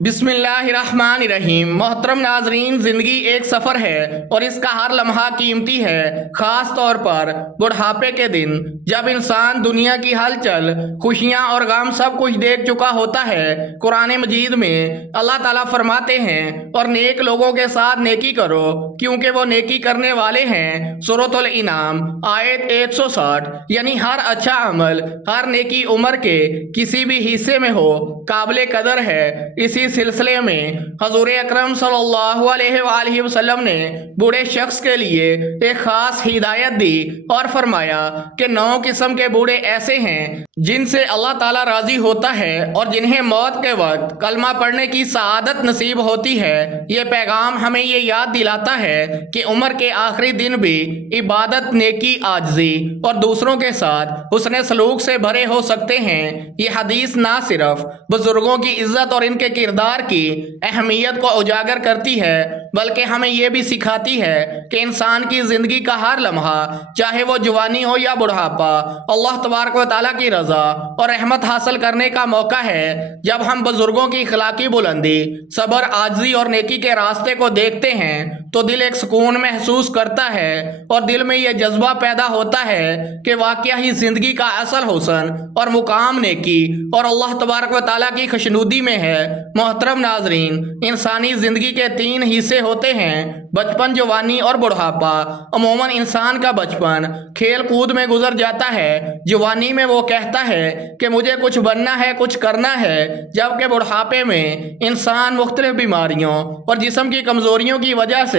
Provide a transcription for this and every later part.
بسم اللہ الرحمن الرحیم۔ محترم ناظرین، زندگی ایک سفر ہے اور اس کا ہر لمحہ قیمتی ہے، خاص طور پر بڑھاپے کے دن جب انسان دنیا کی ہلچل، خوشیاں اور غم سب کچھ دیکھ چکا ہوتا ہے۔ قرآن مجید میں اللہ تعالیٰ فرماتے ہیں، اور نیک لوگوں کے ساتھ نیکی کرو کیونکہ وہ نیکی کرنے والے ہیں۔ سورۃ الانعام آیت 160۔ یعنی ہر اچھا عمل، ہر نیکی عمر کے کسی بھی حصے میں ہو، قابل قدر ہے۔ اسی سلسلے میں حضور اکرم صلی اللہ علیہ وآلہ وسلم نے بوڑھے شخص کے لیے ایک خاص ہدایت دی اور فرمایا کہ 9 قسم کے بوڑھے ایسے ہیں جن سے اللہ تعالیٰ راضی ہوتا ہے اور جنہیں موت کے وقت کلمہ پڑھنے کی سعادت نصیب ہوتی ہے۔ یہ پیغام ہمیں یہ یاد دلاتا ہے کہ عمر کے آخری دن بھی عبادت، نیکی، عاجزی اور دوسروں کے ساتھ حسن سلوک سے بھرے ہو سکتے ہیں۔ یہ حدیث نہ صرف بزرگوں کی عزت اور ان کے کردار کی اہمیت کو اجاگر کرتی ہے، بلکہ ہمیں یہ بھی سکھاتی ہے کہ انسان کی زندگی کا ہر لمحہ، چاہے وہ جوانی ہو یا بڑھاپا، اللہ تبارک و تعالیٰ کی رضا اور رحمت حاصل کرنے کا موقع ہے۔ جب ہم بزرگوں کی اخلاقی بلندی، صبر، عاجزی اور نیکی کے راستے کو دیکھتے ہیں تو دل ایک سکون محسوس کرتا ہے اور دل میں یہ جذبہ پیدا ہوتا ہے کہ واقعہ ہی زندگی کا اصل حسن اور مقام نیکی اور اللہ تبارک و تعالیٰ کی خوشنودی میں ہے۔ محترم ناظرین، انسانی زندگی کے 3 حصے ہوتے ہیں: بچپن، جوانی اور بڑھاپا۔ عموماً انسان کا بچپن کھیل کود میں گزر جاتا ہے، جوانی میں وہ کہتا ہے کہ مجھے کچھ بننا ہے، کچھ کرنا ہے، جبکہ بڑھاپے میں انسان مختلف بیماریوں اور جسم کی کمزوریوں کی وجہ سے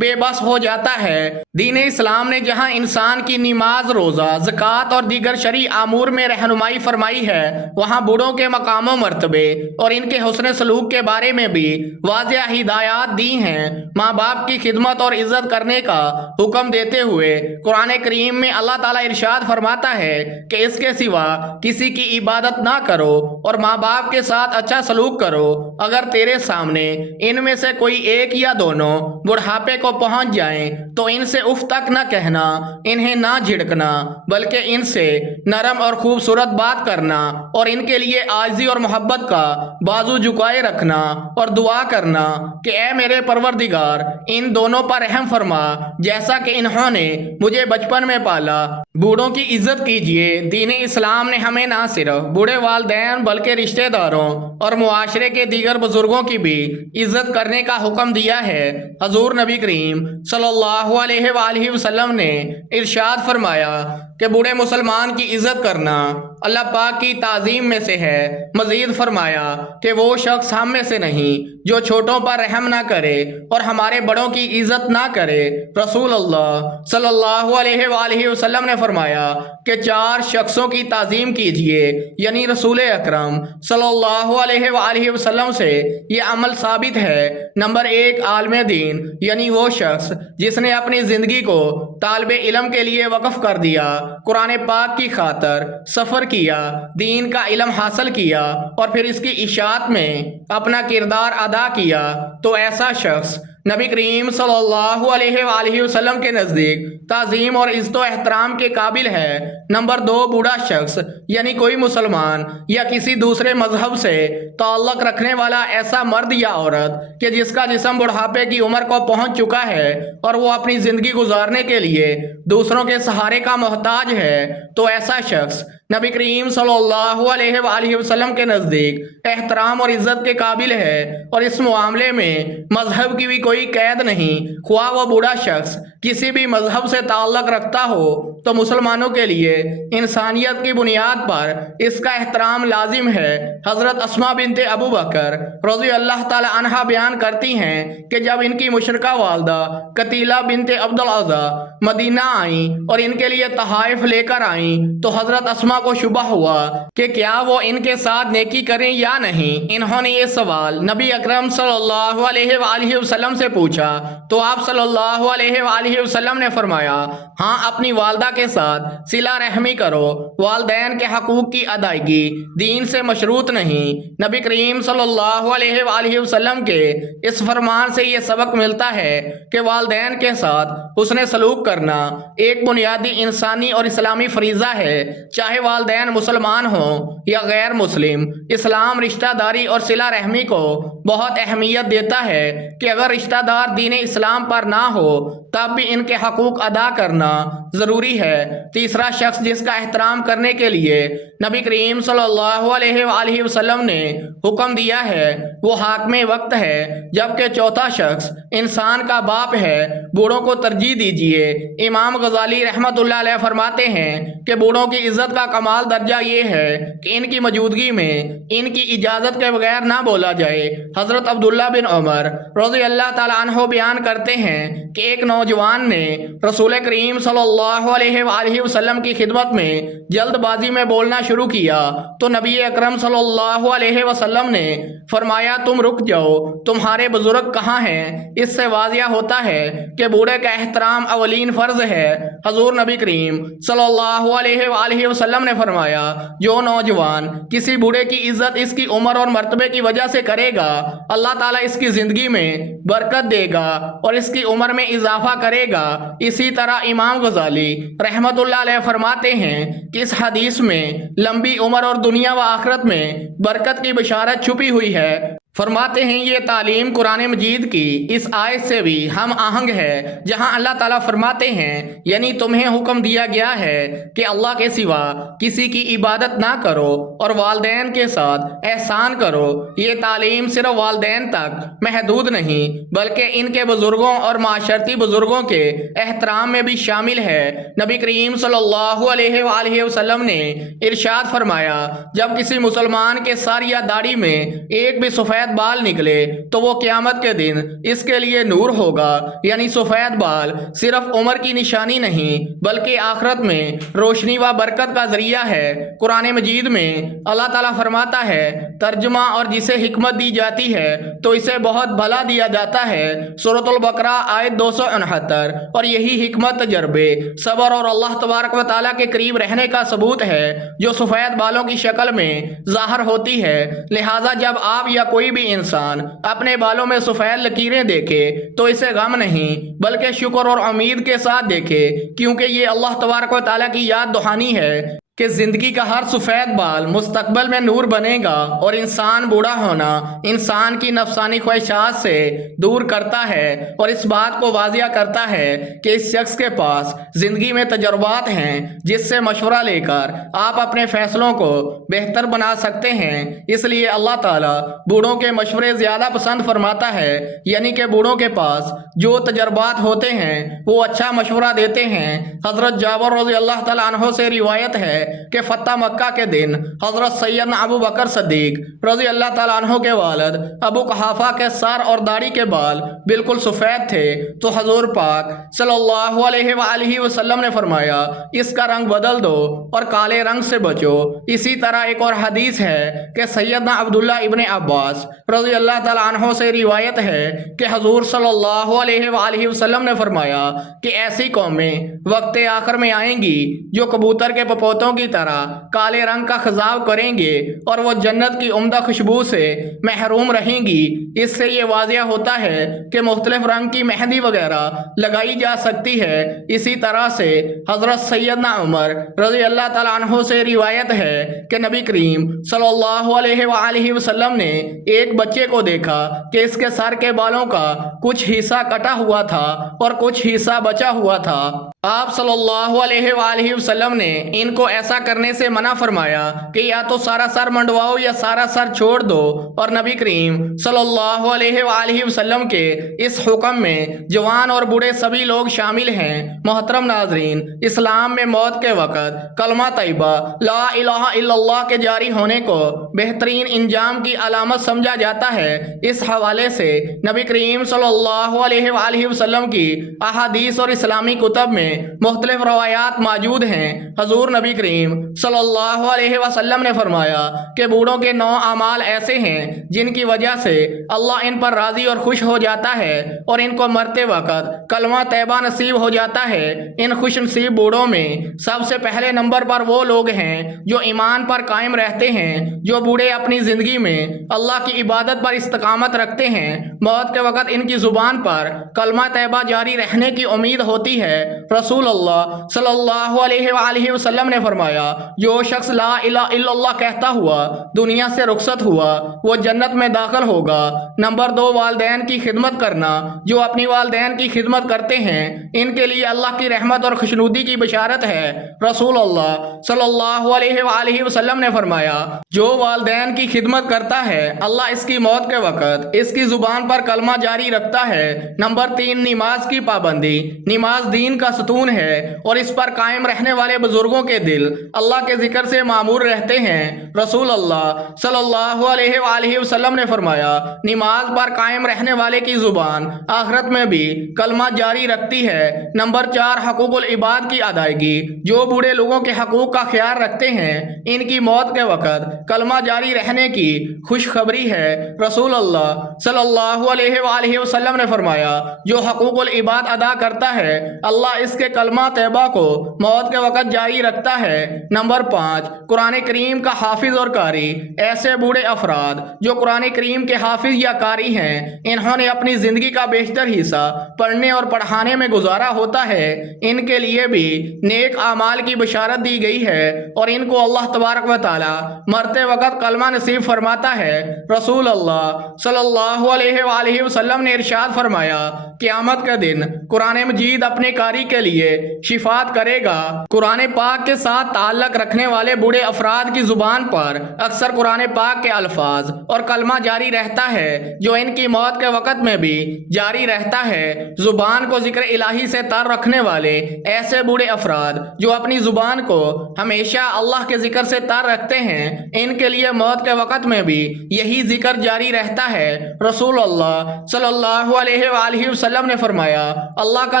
بے بس ہو جاتا ہے۔ دین اسلام نے جہاں انسان کی نماز، روزہ، زکوٰۃ اور دیگر شرعی امور میں رہنمائی فرمائی ہے، وہاں بوڑھوں کے مقام و مرتبے اور ان کے حسن سلوک کے بارے میں بھی واضح ہدایات دی ہیں۔ ماں باپ کی خدمت اور عزت کرنے کا حکم دیتے ہوئے قرآن کریم میں اللہ تعالیٰ ارشاد فرماتا ہے کہ اس کے سوا کسی کی عبادت نہ کرو اور ماں باپ کے ساتھ اچھا سلوک کرو۔ اگر تیرے سامنے ان میں سے کوئی ایک یا دونوں بڑھاپے کو پہنچ جائیں تو ان سے اف تک نہ کہنا، انہیں نہ جھڑکنا، بلکہ ان سے نرم اور خوبصورت بات کرنا اور ان کے لیے عاجزی اور محبت کا بازو جھکائے رکھنا اور دعا کرنا کہ اے میرے پروردگار، ان دونوں پر رحم فرما جیسا کہ انہوں نے مجھے بچپن میں پالا۔ بوڑھوں کی عزت کیجیے۔ دین اسلام نے ہمیں نہ صرف بوڑھے والدین بلکہ رشتہ داروں اور معاشرے کے دیگر بزرگوں کی بھی عزت کرنے کا حکم دیا ہے۔ حضور نبی کریم صلی اللہ علیہ وآلہ وسلم نے ارشاد فرمایا کہ بوڑھے مسلمان کی عزت کرنا اللہ پاک کی تعظیم میں سے ہے۔ مزید فرمایا کہ وہ شخص ہم میں سے نہیں جو چھوٹوں پر رحم نہ کرے اور ہمارے بڑوں کی عزت نہ کرے۔ رسول اللہ صلی اللہ علیہ وآلہ وسلم نے فرمایا کہ 4 شخصوں کی تعظیم کیجیے، یعنی رسول اکرم صلی اللہ علیہ وآلہ وسلم سے یہ عمل ثابت ہے۔ نمبر 1، عالم دین، یعنی وہ شخص جس نے اپنی زندگی کو طالب علم کے لیے وقف کر دیا، قرآن پاک کی خاطر سفر کیا، دین کا علم حاصل کیا اور پھر اس کی اشاعت میں اپنا کردار ادا کیا، تو ایسا شخص نبی کریم صلی اللہ علیہ وآلہ وسلم کے نزدیک تعظیم اور عزت و احترام کے قابل ہے۔ نمبر 2، بوڑھا شخص، یعنی کوئی مسلمان یا کسی دوسرے مذہب سے تعلق رکھنے والا ایسا مرد یا عورت کہ جس کا جسم بڑھاپے کی عمر کو پہنچ چکا ہے اور وہ اپنی زندگی گزارنے کے لیے دوسروں کے سہارے کا محتاج ہے، تو ایسا شخص نبی کریم صلی اللہ علیہ وآلہ وسلم کے نزدیک احترام اور عزت کے قابل ہے، اور اس معاملے میں مذہب کی بھی کوئی قید نہیں۔ خواہ وہ بوڑھا شخص کسی بھی مذہب سے تعلق رکھتا ہو تو مسلمانوں کے لیے انسانیت کی بنیاد پر اس کا احترام لازم ہے۔ حضرت اسماء بنت ابو بکر رضی اللہ تعالی عنہا بیان کرتی ہیں کہ جب ان کی مشرکہ والدہ قتیلہ بنت عبد العزیٰ مدینہ آئیں اور ان کے لیے تحائف لے کر آئیں تو حضرت اسماء کو شبہ ہوا کہ کیا وہ ان کے ساتھ نیکی کریں یا نہیں۔ انہوں نے یہ سوال نبی اکرم صلی اللہ علیہ وآلہ وسلم سے پوچھا تو آپ صلی اللہ علیہ وآلہ وسلم نے فرمایا ہاں اپنی والدہ کے ساتھ صلہ رحمی کرو، والدین کے حقوق کی ادائیگی دین سے مشروط نہیں۔ نبی کریم صلی اللہ علیہ وآلہ وسلم کے اس فرمان سے یہ سبق ملتا ہے کہ والدین کے ساتھ حسن سلوک کرنا ایک بنیادی انسانی اور اسلامی فریضہ ہے، چاہے والدین مسلمان ہوں یا غیر مسلم۔ اسلام رشتہ داری اور صلہ رحمی کو بہت اہمیت دیتا ہے کہ اگر رشتہ دار دین اسلام پر نہ ہو تب بھی ان کے حقوق ادا کرنا ضروری ہے۔ تیسرا شخص جس کا احترام کرنے کے لیے نبی کریم صلی اللہ علیہ وآلہ وسلم نے حکم دیا ہے وہ حاکم وقت ہے، جبکہ چوتھا شخص انسان کا باپ ہے۔ بوڑھوں کو ترجیح دیجیے۔ امام غزالی رحمۃ اللہ علیہ فرماتے ہیں کہ بوڑھوں کی عزت کا کمال درجہ یہ ہے کہ ان کی موجودگی میں ان کی اجازت کے بغیر نہ بولا جائے۔ حضرت عبداللہ بن عمر رضی اللہ تعالیٰ عنہ بیان کرتے ہیں کہ ایک نوجوان نے رسول کریم صلی اللہ علیہ وآلہ وسلم کی خدمت میں جلد بازی میں بولنا شروع کیا تو نبی اکرم صلی اللہ علیہ وسلم نے فرمایا تم رک جاؤ، تمہارے بزرگ کہاں ہیں؟ اس سے واضح ہوتا ہے کہ بوڑھے کا احترام اولین فرض ہے۔ حضور نبی کریم صلی اللہ علیہ وآلہ وسلم نے فرمایا جو نوجوان کسی بوڑھے کی عزت اس کی عمر اور مرتبے کی وجہ سے کرے گا اللہ تعالیٰ اس کی زندگی میں برکت دے گا اور اس کی عمر میں اضافہ کرے گا۔ اسی طرح امام غزالی رحمت اللہ علیہ فرماتے ہیں کہ اس حدیث میں لمبی عمر اور دنیا و آخرت میں برکت کی بشارت چھپی ہوئی ہے۔ فرماتے ہیں یہ تعلیم قرآن مجید کی اس آیت سے بھی ہم آہنگ ہے جہاں اللہ تعالیٰ فرماتے ہیں یعنی تمہیں حکم دیا گیا ہے کہ اللہ کے سوا کسی کی عبادت نہ کرو اور والدین کے ساتھ احسان کرو۔ یہ تعلیم صرف والدین تک محدود نہیں بلکہ ان کے بزرگوں اور معاشرتی بزرگوں کے احترام میں بھی شامل ہے۔ نبی کریم صلی اللہ علیہ وآلہ وسلم نے ارشاد فرمایا جب کسی مسلمان کے سر یا داڑھی میں ایک بھی سفید بال نکلے تو وہ قیامت کے دن اس کے لیے نور ہوگا، یعنی سفید بال صرف عمر کی نشانی نہیں بلکہ آخرت میں روشنی و برکت کا ذریعہ ہے۔ قرآن مجید میں اللہ تعالیٰ فرماتا ہے ترجمہ اور جسے حکمت دی جاتی ہے تو اسے بہت بھلا دیا جاتا ہے، سورۃ البقرہ آیت 269۔ اور یہی حکمت تجربے، صبر اور اللہ تبارک و تعالیٰ کے قریب رہنے کا ثبوت ہے جو سفید بالوں کی شکل میں ظاہر ہوتی ہے۔ لہٰذا جب آپ یا کوئی بھی انسان اپنے بالوں میں سفید لکیریں دیکھے تو اسے غم نہیں بلکہ شکر اور امید کے ساتھ دیکھے، کیونکہ یہ اللہ تبارک و تعالیٰ کی یاد دہانی ہے کہ زندگی کا ہر سفید بال مستقبل میں نور بنے گا اور انسان بوڑھا ہونا انسان کی نفسانی خواہشات سے دور کرتا ہے اور اس بات کو واضح کرتا ہے کہ اس شخص کے پاس زندگی میں تجربات ہیں جس سے مشورہ لے کر آپ اپنے فیصلوں کو بہتر بنا سکتے ہیں۔ اس لیے اللہ تعالیٰ بوڑھوں کے مشورے زیادہ پسند فرماتا ہے، یعنی کہ بوڑھوں کے پاس جو تجربات ہوتے ہیں وہ اچھا مشورہ دیتے ہیں۔ حضرت جابر رضی اللہ تعالیٰ عنہ سے روایت ہے کہ فتح مکہ کے دن حضرت سیدنا ابو بکر صدیق رضی اللہ تعالیٰ عنہ کے والد ابو قحافہ کے سر اور داڑھی کے بال بالکل سفید تھے تو حضور پاک صلی اللہ علیہ وآلہ وسلم نے فرمایا اس کا رنگ بدل دو اور کالے رنگ سے بچو۔ اسی طرح ایک اور حدیث ہے کہ سیدنا عبداللہ ابن عباس رضی اللہ تعالیٰ عنہ سے روایت ہے کہ حضور صلی اللہ علیہ وآلہ وسلم نے فرمایا کہ ایسی قومیں وقت آخر میں آئیں گی جو کبوتر کے پپوتوں کی طرح کالے رنگ کا خضاب کریں گے اور وہ جنت کی عمدہ خوشبو سے محروم رہیں گی۔ اس سے یہ واضح ہوتا ہے کہ مختلف رنگ کی مہندی وغیرہ لگائی جا سکتی ہے۔ اسی طرح سے حضرت سیدنا عمر رضی اللہ تعالیٰ عنہ سے روایت ہے کہ نبی کریم صلی اللہ علیہ وآلہ وسلم نے ایک بچے کو دیکھا کہ اس کے سر کے بالوں کا کچھ حصہ کٹا ہوا تھا اور کچھ حصہ بچا ہوا تھا۔ آپ صلی اللہ علیہ وآلہ وسلم نے ان کو ایسا کرنے سے منع فرمایا کہ یا تو سارا سر منڈواؤ یا سارا سر چھوڑ دو، اور نبی کریم صلی اللہ علیہ وآلہ وسلم کے اس حکم میں جوان اور بوڑھے سبھی لوگ شامل ہیں۔ محترم ناظرین، اسلام میں موت کے وقت کلمہ طیبہ لا الہ الا اللہ کے جاری ہونے کو بہترین انجام کی علامت سمجھا جاتا ہے۔ اس حوالے سے نبی کریم صلی اللہ علیہ وآلہ وسلم کی احادیث اور اسلامی کتب میں مختلف روایات موجود ہیں۔ حضور نبی کریم کریم صلی اللہ علیہ وسلم نے فرمایا کہ بوڑھوں کے 9 اعمال ایسے ہیں جن کی وجہ سے اللہ ان پر راضی اور خوش ہو جاتا ہے اور ان کو مرتے وقت کلمہ طیبہ نصیب ہو جاتا ہے۔ ان خوش نصیب بوڑھوں میں سب سے پہلے نمبر پر وہ لوگ ہیں جو ایمان پر قائم رہتے ہیں۔ جو بوڑھے اپنی زندگی میں اللہ کی عبادت پر استقامت رکھتے ہیں، موت کے وقت ان کی زبان پر کلمہ طیبہ جاری رہنے کی امید ہوتی ہے۔ رسول اللہ صلی اللہ علیہ وآلہ وسلم نے فرمایا، جو شخص لا الہ الا اللہ کہتا ہوا دنیا سے رخصت ہوا وہ جنت میں داخل ہوگا۔ نمبر 2، والدین کی خدمت کرنا۔ جو اپنی والدین کی خدمت کرتے ہیں ان کے لیے اللہ کی رحمت اور خوشنودی کی بشارت ہے۔ رسول اللہ صلی اللہ علیہ وآلہ وسلم نے فرمایا، جو والدین کی خدمت کرتا ہے اللہ اس کی موت کے وقت اس کی زبان پر کلمہ جاری رکھتا ہے۔ نمبر 3، نماز کی پابندی۔ نماز دین کا ستون ہے اور اس پر قائم رہنے والے بزرگوں کے دل اللہ کے ذکر سے معمور رہتے ہیں۔ رسول اللہ صلی اللہ علیہ وآلہ وسلم نے فرمایا، نماز پر قائم رہنے والے کی زبان آخرت میں بھی کلمہ جاری رکھتی ہے۔ نمبر 4، حقوق العباد کی ادائیگی۔ جو بوڑھے لوگوں کے حقوق کا خیال رکھتے ہیں ان کی موت کے وقت کلمہ جاری رہنے کی خوشخبری ہے۔ رسول اللہ صلی اللہ علیہ وآلہ وسلم نے فرمایا، جو حقوق العباد ادا کرتا ہے اللہ اس کے کلمہ طیبہ کو موت کے وقت جاری رکھتا ہے۔ نمبر 5، قرآن کریم کا حافظ اور قاری۔ ایسے بوڑھے افراد جو قرآن کریم کے حافظ یا قاری ہیں انہوں نے اپنی زندگی کا بیشتر حصہ پڑھنے اور پڑھانے میں گزارا ہوتا ہے، ان کے لیے بھی نیک اعمال کی بشارت دی گئی ہے اور ان کو اللہ تبارک و تعالی مرتے وقت کلمہ نصیب فرماتا ہے۔ رسول اللہ صلی اللہ علیہ وآلہ وسلم نے ارشاد فرمایا، قیامت کے دن قرآن مجید اپنے قاری کے لیے شفاعت کرے گا۔ قرآن پاک کے ساتھ تعلق رکھنے والے بوڑھے افراد کی زبان پر اکثر قرآن پاک کے الفاظ اور کلمہ جاری رہتا ہے جو ان کی موت کے وقت میں بھی جاری رہتا ہے۔ زبان کو ذکر الہی سے تر رکھنے والے ایسے بوڑھے افراد جو اپنی زبان کو ہمیشہ اللہ کے ذکر سے تر رکھتے ہیں ان کے لیے موت کے وقت میں بھی یہی ذکر جاری رہتا ہے۔ رسول اللہ صلی اللہ علیہ وآلہ وسلم نے فرمایا، اللہ کا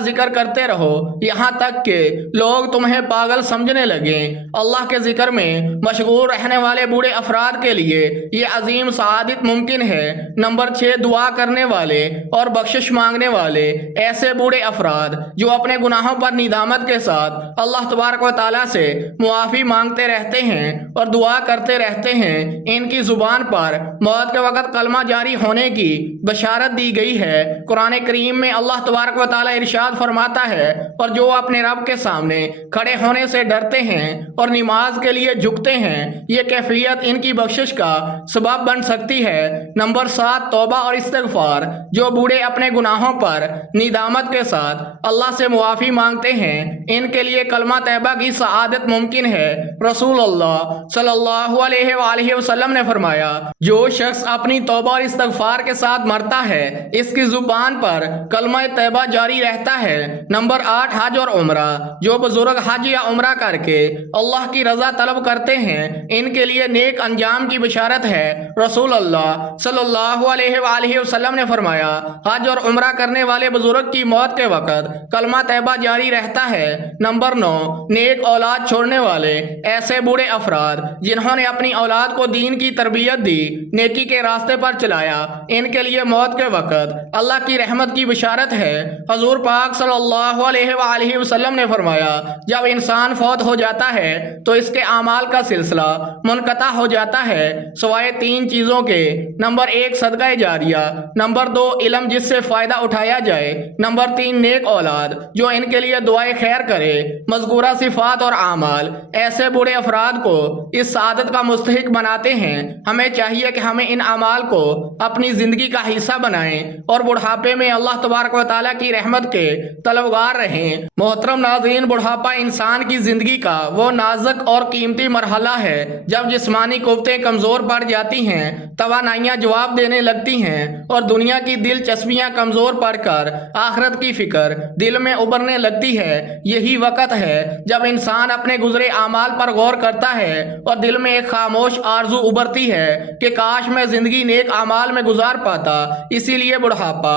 ذکر کرتے رہو یہاں تک کہ لوگ تمہیں پاگل سمجھنے لگیں۔ اللہ کے ذکر میں مشغول رہنے والے بوڑھے افراد کے لیے یہ عظیم سعادت ممکن ہے۔ نمبر 6، دعا کرنے والے اور بخشش مانگنے والے۔ ایسے بوڑھے افراد جو اپنے گناہوں پر ندامت کے ساتھ اللہ تبارک و تعالیٰ سے معافی مانگتے رہتے ہیں اور دعا کرتے رہتے ہیں ان کی زبان پر موت کے وقت کلمہ جاری ہونے کی بشارت دی گئی ہے۔ قرآن کریم میں اللہ تبارک و تعالیٰ ارشاد فرماتا ہے، اور جو اپنے رب کے سامنے کھڑے ہونے سے ڈرتے ہیں اور نماز کے لیے جھکتے ہیں یہ کیفیت ان کی بخشش کا سبب بن سکتی ہے۔ نمبر 7، توبہ اور استغفار۔ جو بوڑھے اپنے گناہوں پر ندامت کے ساتھ اللہ سے معافی مانگتے ہیں ان کے لیے کلمہ طیبہ کی سعادت ممکن ہے۔ رسول اللہ صلی اللہ علیہ وآلہ وسلم نے فرمایا، جو شخص اپنی توبہ اور استغفار کے ساتھ مرتا ہے اس کی زبان پر کلمہ طیبہ جاری رہتا ہے۔ نمبر 8، حج اور عمرہ۔ جو بزرگ حج یا عمرہ کر کے اللہ کی رضا طلب کرتے ہیں ان کے لیے نیک انجام کی بشارت ہے۔ رسول اللہ صلی اللہ علیہ وآلہ وسلم نے فرمایا، حج اور عمرہ کرنے والے بزرگ کی موت کے وقت کلمہ طیبہ جاری رہتا ہے۔ نمبر 9، نیک اولاد چھوڑنے والے۔ ایسے بوڑھے افراد جنہوں نے اپنی اولاد کو دین کی تربیت دی، نیکی کے راستے پر چلایا، ان کے لیے موت کے وقت اللہ کی رحمت کی بشارت ہے۔ حضور پاک صلی اللہ علیہ وآلہ وسلم نے فرمایا، جب انسان فوت ہو جاتا ہے تو اس کے اعمال کا سلسلہ منقطع ہو جاتا ہے سوائے 3 چیزوں کے۔ نمبر 1، صدقہ جاریہ۔ نمبر 2، علم جس سے فائدہ اٹھایا جائے۔ نمبر 3، نیک اولاد جو ان کے لیے دعائے خیر کرے۔ مذکورہ صفات اور اعمال ایسے بوڑھے افراد کو اس سعادت کا مستحق بناتے ہیں۔ ہمیں چاہیے کہ ہمیں ان اعمال کو اپنی زندگی کا حصہ بنائیں اور بڑھاپے میں اللہ تبارک و تعالیٰ کی رحمت کے طلبگار رہیں۔ محترم ناظرین، بڑھاپا انسان کی زندگی کا وہ نازک اور قیمتی مرحلہ ہے جب جسمانی قوتیں کمزور پڑ جاتی ہیں، توانائیاں جواب دینے لگتی ہیں اور دنیا کی دلچسپیاں کمزور پڑ کر آخرت کی فکر دل میں ابھرنے لگتی ہے۔ یہی وقت ہے جب انسان اپنے گزرے اعمال پر غور کرتا ہے اور دل میں ایک خاموش آرزو ابھرتی ہے کہ کاش میں زندگی نیک اعمال میں گزار پاتا۔ اسی لیے بڑھاپا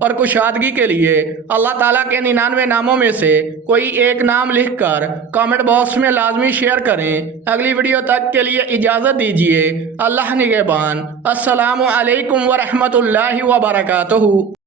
اور کشادگی کے لیے اللہ تعالیٰ کے 99 ناموں میں سے کوئی ایک نام لکھ کر کامنٹ باکس میں لازمی شیئر کریں۔ اگلی ویڈیو تک کے لیے اجازت دیجیے۔ اللہ نگہبان۔ السلام علیکم ورحمۃ اللہ وبرکاتہ۔